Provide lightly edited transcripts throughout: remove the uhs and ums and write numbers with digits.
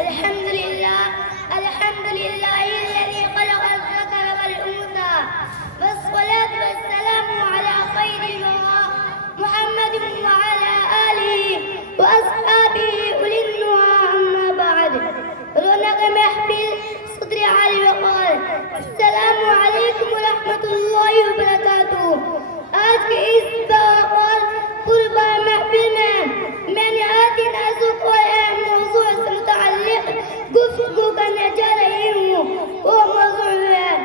الحمد لله الذي خلق الذكر والأنثى والصلاة والسلام على خير الورى محمد وعلى آله وأصحابه أولي النهى. أما بعد، رونق محفل صدر علی وقال السلام علیکم ورحمۃ اللہ وبرکاتہ. آج کے اس باوقار طلبہ محفل میں نے آتی نازک اور اہم موضوع سے متعلق گفتگو کرنے جا رہی ہوں. وہ موضوع ہے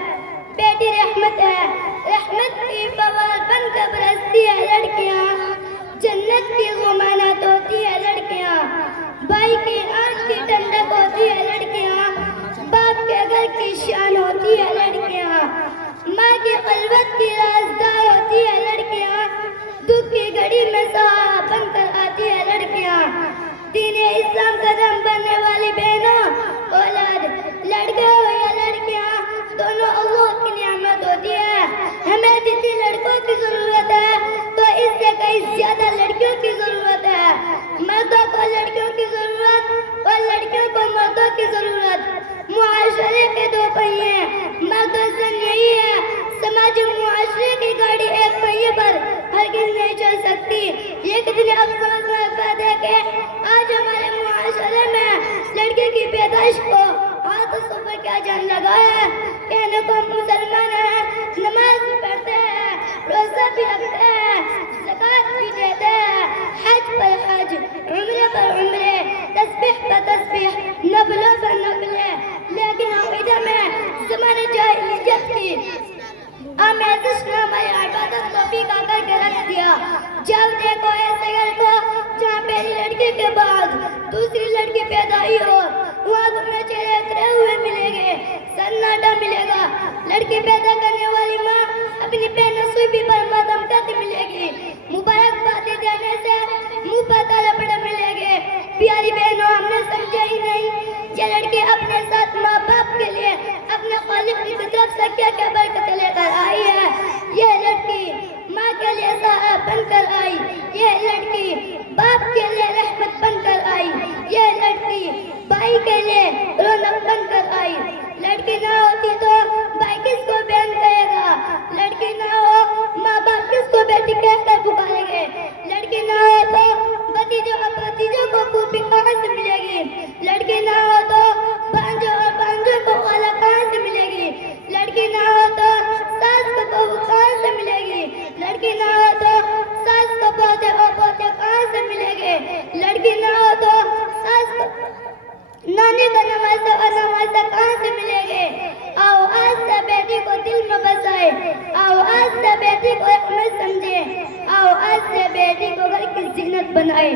بیٹی رحمت ہے. رحمت کی فوار بن کر برستی ہے لڑکیاں، جنت کی ضمانت ہوتی ہے لڑکیاں، بھائی کی آنکھ کی ٹھنڈک ہوتی ہے لڑکیاں، باپ کے گھر کی شان ہوتی ہے لڑکیاں، ماں کی خلوت کی رازدار ہوتی ہے لڑکیاں، دکھ کی گھڑی میں سہارا بن کر آتی ہے لڑکیاں. دین اسلام کا دم بننے والی بہنوں، اولاد لڑکے ہو یا لڑکیاں، دونوں اللہ کی نعمت ہوتی ہے. ہمیں جتنی لڑکوں کی ضرورت ہے تو اس سے کئی زیادہ لڑکیوں کی ضرورت ہے. مردوں کو لڑکیوں کی ضرورت اور لڑکیوں کو مردوں کی ضرورت. معاشرے کے دو پہیے مردوں سے نہیں ہے. سماجی معاشرے کی گاڑی ایک پہیے پر ہرگز نہیں چل سکتی. یہ کتنے افسوس کی بات ہے کہ آج ہمارے معاشرے میں لڑکی کی پیدائش کو ہاتھ سفر کیا جان لگا ہے. کہنے کو مسلمان ہیں، نماز بھی پڑھتے ہیں، روزہ بھی رکھتے ہیں، زکوٰۃ بھی دیتے ہیں، حج پر حج، عمرے پر عمرے، تسبیح پر تسبیح، نفلوں پر نفلیں. لیکن عقیدہ میں زمانے جاہلیت کی آمیزش نے ہماری عبادت کو پھیکا کر کے رکھ دیا. جب دیکھو ایسے گھر کو جہاں پہلی لڑکی کے بعد دوسری لڑکی پیدا ہی ہو، وہاں تمہیں چہرے اترے ہوئے ملیں گے، سناٹا ملے گا. لڑکی پیدا کرنے والی ماں اپنی بے نصیبی پر ماتم کرتی ملے گی، مبارکبادی دینے سے منہ پر تالا پڑا ملے گے. پیاری بہنوں، ہم نے سمجھا ہی نہیں یہ لڑکی اپنے ساتھ ماں باپ کے لیے اپنے خالق کی طرف سے کیا کیا برکت لے کر آئی ہے. یہ لڑکی ماں کے لیے سہارا بن کر آئی، یہ لڑکی باپ کے لیے رحمت بن کر آئی، یہ لڑکی بھائی کے لیے رونق بن کر آئی. لڑکی نہ ہوتی تو بھائی کس کو بہن کہے گا، لڑکی نہ ہو ماں باپ کس کو بیٹی کہہ کر پکاریں گے، لڑکی نہ ہو تو بھتیجوں کو پھوپھی کہاں سے ملے گی، لڑکی نہ ہو تو بھانجوں اور بھانجوں کو خالہ کہاں سے ملے گی، لڑکی نہ ہو تو ساس کو بہو کہاں سے ملے گی، لڑکی نہ ہو تو ساس کو پوتے اور پوتے کہاں سے ملے گے، لڑکی نہ ہو تو ساس کو نانی کا نواسہ اور نواسہ کہاں سے ملے گے. آؤ آج سے بیٹی کو دل میں بسائے، آؤ آج سے بیٹی کو احمد سمجھے، آؤ آج سے بیٹی کو گھر کی زینت بنائے.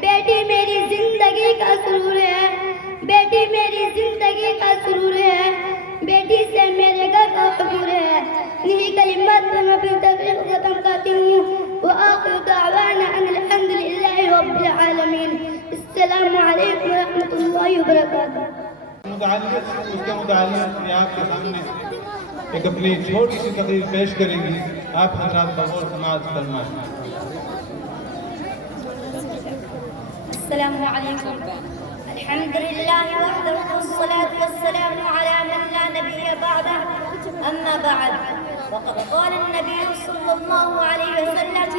بیٹی میری زندگی کا سرور ہے، بیٹی میری زندگی کا سرور ہے، بیٹی سے میرے گھر کا عبور ہے. یہی کلمات میں اپنی تقریر کو ختم کرتی ہوں. وآخر دعوانا ان الحمد للہ رب العالمین. السلام علیکم ورحمۃ اللہ وبرکاتہ. اس کے متعلق یہ آپ کے سامنے ایک اپنی چھوٹی سی تقریر پیش کریں گی. آپ حضرات بغور سماعت فرمائیں. السلام علیکم. الحمد للہ وحدہ والصلاة والسلام على من لا نبی بعدہ. اما بعد، وقد قال النبي صلى الله عليه وسلم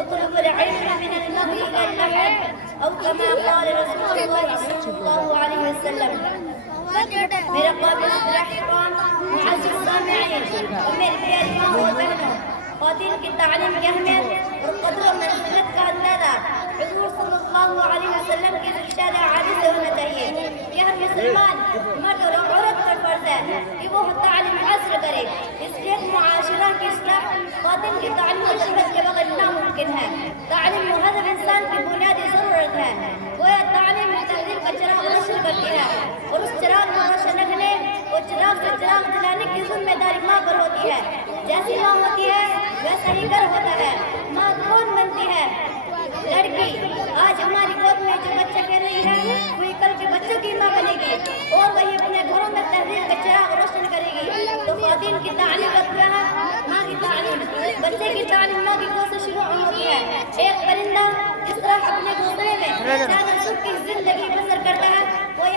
اطلب العلم من المهد الى اللحد، او كما قال رسول الله صلى الله عليه وسلم. میرا قابل احترام معزز سامعین اور میری پیاری ماں و بہنوں، خواتین کی تعلیم کی اہمیت اور قدر و منزلت کا اندازہ حضور صلی اللہ علیہ وسلم کی ارشاد عالی سے ہونا چاہیے کہ ہر مسلمان مرد اور عورت پر فرض ہے کہ وہ تعلیم حاصل کرے. اس لیے معاشرہ کی اصلاح خواتین کی تعلیم و تربیت کے بغیر ناممکن ہے. تعلیم مہذب انسان کی بنیادی ضرورت ہے. گویا تعلیم تہذیب کا چراغ روشن کرتی ہے اور اس چراغ کو روشن رکھنے اور چراغ سے چراغ جلانے کی ذمہ داری ماں پر ہوتی ہے. جیسی ماں ہوتی ہے ویسا ہی گھر ہوتا ہے. ماں کون بنتی ہے؟ لڑکی. آج ہماری گود میں جو بچہ کہہ رہی ہے وہی کل کے بچوں کی ماں بنے گی اور وہی اپنے گھروں میں تہذیب کا چراغ روشن کرے گی. تو خواتین کی تعلیم کا کیا ہے؟ ماں کی تعلیم. بچے کی تعلیم ماں کی گود سے شروع ہوتی ہے. ایک پرندہ جس طرح اپنے گھونسلے میں چار سکھ کی زندگی بسر کرتا ہے، وہی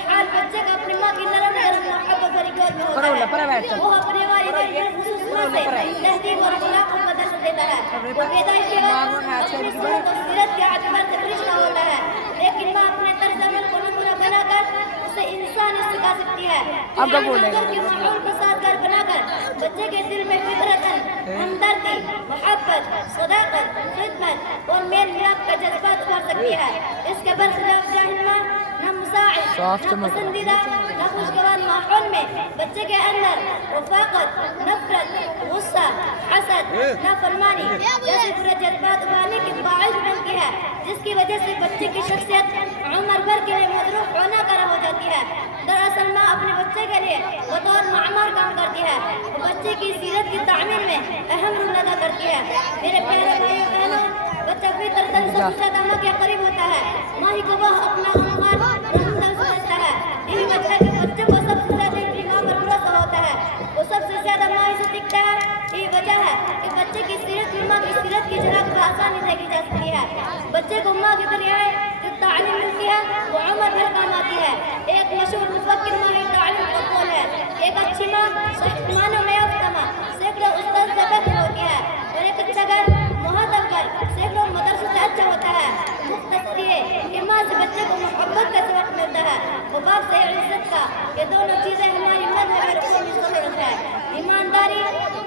وہ اپنے والدین کے خصوصیات سے تہذیب اور اخلاق کو درس دیتا ہے. وہ پیدائش کے بعد اپنی صورت و سیرت کے اعتبار سے فرشتہ ہوتا ہے, لیکن ماں اپنے طرز عمل کو نمونہ بنا کر اسے انسان سکھا سکتی ہے. گھر کے ماحول کو سازگار بنا کر بچے کے دل میں فطرتاً ہمدردی, محبت, صداقت, خدمت اور میل ملاپ کا جذبات ابھار سکتی ہے. اس کے برخلاف جاہل ماں نہ مساعد, نہ پسندیدہ, نہ خوشگوار ماحول میں بچے کے اندر رفاقت, نفرت, غصہ, حسد, نافرمانی جیسے برے جذبات ابھارنے کی باعث بنتی ہے, جس کی وجہ سے بچے کی شخصیت عمر بھر کے لیے مضروب ہونا کرا ہو جاتی ہے. دراصل ماں اپنے بچے کے لیے بطور معمار کام کرتی ہے, بچے کی سیرت کی تعمیر میں اہم رول ادا کرتی ہے. میرے پیارے بھائیو بہنوں, بچہ فطرتاً سب سے زیادہ ماں کے قریب ہوتا ہے. ماں ہی کو وہ اپنا خاندان رحمدل سمجھتا ہے. یہی وجہ ہے کہ بچے کو سب سے زیادہ اپنی ماں پر بھروسہ ہوتا ہے, وہ سب سے زیادہ ماں ہی سے سیکھتا ہے. یہی وجہ ہے کہ بچے کی سیرت بھی ماں کی سیرت کی جھلک کو آسانی دیکھی جا سکتی ہے. بچے کو ماں کے ذریعے جو تعلیم ملتی ہے وہ عمر بھر کام آتی ہے. ایک مشہور مفکر ماہر تعلیم کا قول ہے, ایک اچھی ماں صحیح معنوں میں یافتہ ماں سینکڑوں استاد سے بہتر ہوتی ہے, اور ایک اچھا گھر مہذب گھر سینکڑوں مدرسوں سے اچھا ہوتا ہے. مختصر یہ کہ ماں سے بچے کو محبت کا سبق ملتا ہے, وہ باپ سے عزت کا. یہ دونوں چیزیں ہماری مذہب رسول کی ضرورت ہے. ایمانداری,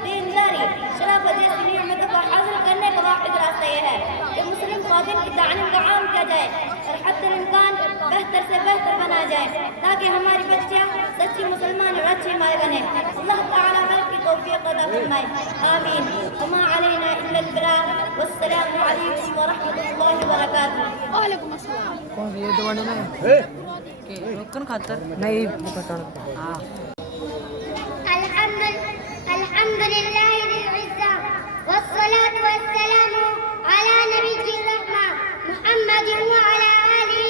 دینداری, شرافت جیسی نعمتوں کو حاصل کرنے کا واحد راستہ یہ ہے کہ مسلم خواتین کی تعلیم کا عام کیا جائے اور حتی الامکان بہتر سے بہتر بنا جائے, تاکہ ہماری بچیاں سچی مسلمان اور اچھی مائیں بنیں. اللہ تعالیٰ ہم کی توفیق عطا فرمائے, آمین. وما علینا الا البلاغ, والسلام علیکم ورحمۃ اللہ وبرکاتہ. وعلیکم السلام. کون یہ دوڑنے میں کہ رکن خاطر نہیں بتانا. ہاں الحمد لله ذي العزة, والصلاة والسلام على نبي الرحمة محمد وعلى آله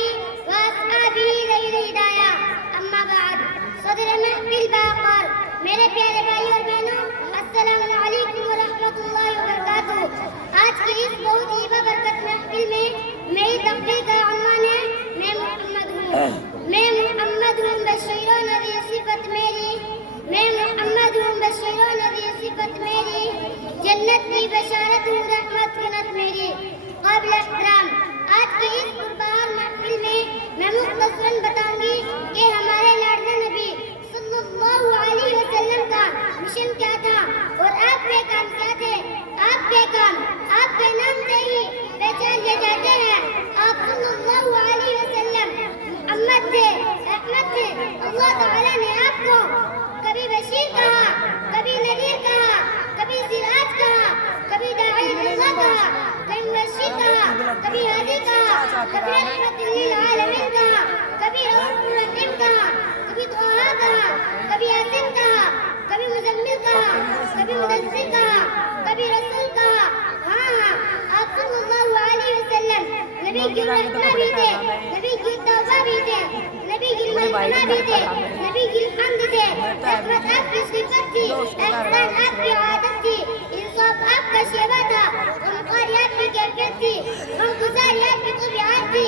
وأصحابه ذوي الهداية. أما بعد, صدر محفل باقر, میرے پیارے بھائی اور بہنوں, السلام علیکم ورحمۃ اللہ وبرکاتہ. آج کی اس بہت ہی بابرکت محفل میں میری تقریر کا عنوان ہے میں محمد ہوں. میں محمد ہوں بشیر و نذیر صفت میری, میں محمد ہوں بشیر و نذیر صفت میری, جنت کی بشارت ہوں رحمت کنت میری. قابل احترام, آج کی اس پربہار محفل میں مختصراً بتاؤں گی کہ ہمارے لاڈلے نبی صلی اللہ علیہ وسلم کا مشن کیا تھا اور آپ کے کام کیا تھے. آپ کے کام آپ کے نام سے ہی پہچان لیے جاتے ہیں. آپ صلی اللہ علیہ وسلم محمد تھے, رحمت تھے. اللہ تعالیٰ نے آپ کو کبھی بشیر کہا, کبھی نذیر کہا, کبھی سراج کہا, کبھی داعی اللہ کہا, کبھی مبشر کہا, کبھی ہادی کہا, کبھی رحمت للعالمین کہا, کبھی رؤوف رحیم کہا, کبھی طٰہٰ کہا, کبھی یاسین کہا, کبھی مزمل کہا, کبھی مدثر کہا, کبھی رسول کہا. ہاں, آپ صلی اللہ علیہ وسلم نبی کی رحمہ بھی تھے, نبی کی توبہ بھی تھے, نبی کی منع بھی تھے, نبی کی حمد تھے. رحمت آپ کی صفت تھی, احسان آپ کی عادت تھی, انصاف آپ کا شیوا تھا, غمخواری آپ کی کیفیت تھی, غمگساری آپ کی طبیعت تھی.